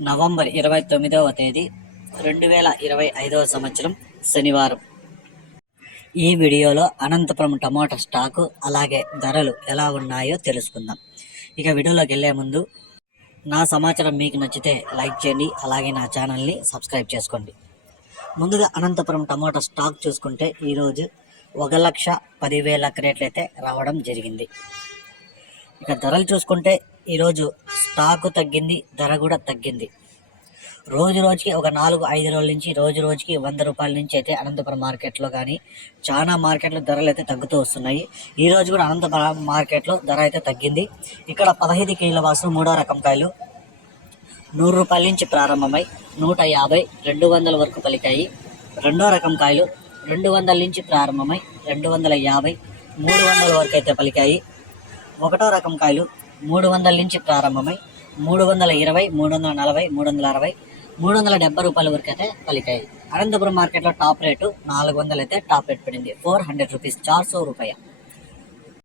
November ఇరవై తొమ్మిదవ తేదీ రెండు వేల ఇరవై ఐదవ సంవత్సరం శనివారం. ఈ వీడియోలో అనంతపురం టమాటా స్టాకు అలాగే ధరలు ఎలా ఉన్నాయో తెలుసుకుందాం. ఇక వీడియోలోకి వెళ్ళే ముందు నా సమాచారం మీకు నచ్చితే లైక్ చేయండి అలాగే నా ఛానల్ని సబ్స్క్రైబ్ చేసుకోండి. ముందుగా అనంతపురం టమాటా స్టాక్ చూసుకుంటే ఈరోజు ఒక లక్ష పదివేల క్రేట్లు అయితే రావడం జరిగింది. ఇక ధరలు చూసుకుంటే ఈరోజు స్టాకు తగ్గింది ధర కూడా తగ్గింది. రోజు రోజుకి ఒక నాలుగు ఐదు రోజుల నుంచి రోజు రోజుకి వంద రూపాయల నుంచి అయితే అనంతపురం మార్కెట్లో కానీ చాలా మార్కెట్లో ధరలు అయితే తగ్గుతూ వస్తున్నాయి. ఈ రోజు కూడా అనంతపురం మార్కెట్లో ధర అయితే తగ్గింది. ఇక్కడ పదహైదు కేజీల వాసు మూడో రకం కాయలు. నూరు రూపాయల నుంచి ప్రారంభమై నూట యాభై రెండు వందల వరకు పలికాయి. రెండో రకం కాయలు రెండు వందల నుంచి ప్రారంభమై రెండు వందల యాభై మూడు వందల వరకు అయితే పలికాయి. ఒకటో రకం కాయలు మూడు వందల నుంచి ప్రారంభమై మూడు వందల ఇరవై మూడు వందల నలభై మూడు వందల అరవై మూడు వందల డెబ్బై రూపాయల వరకు అయితే పలికాయి. అనంతపురం మార్కెట్లో టాప్ రేటు నాలుగు వందలు అయితే టాప్ రేట్ పడింది. ఫోర్ హండ్రెడ్ రూపీస్ చార్ సో రూపాయ.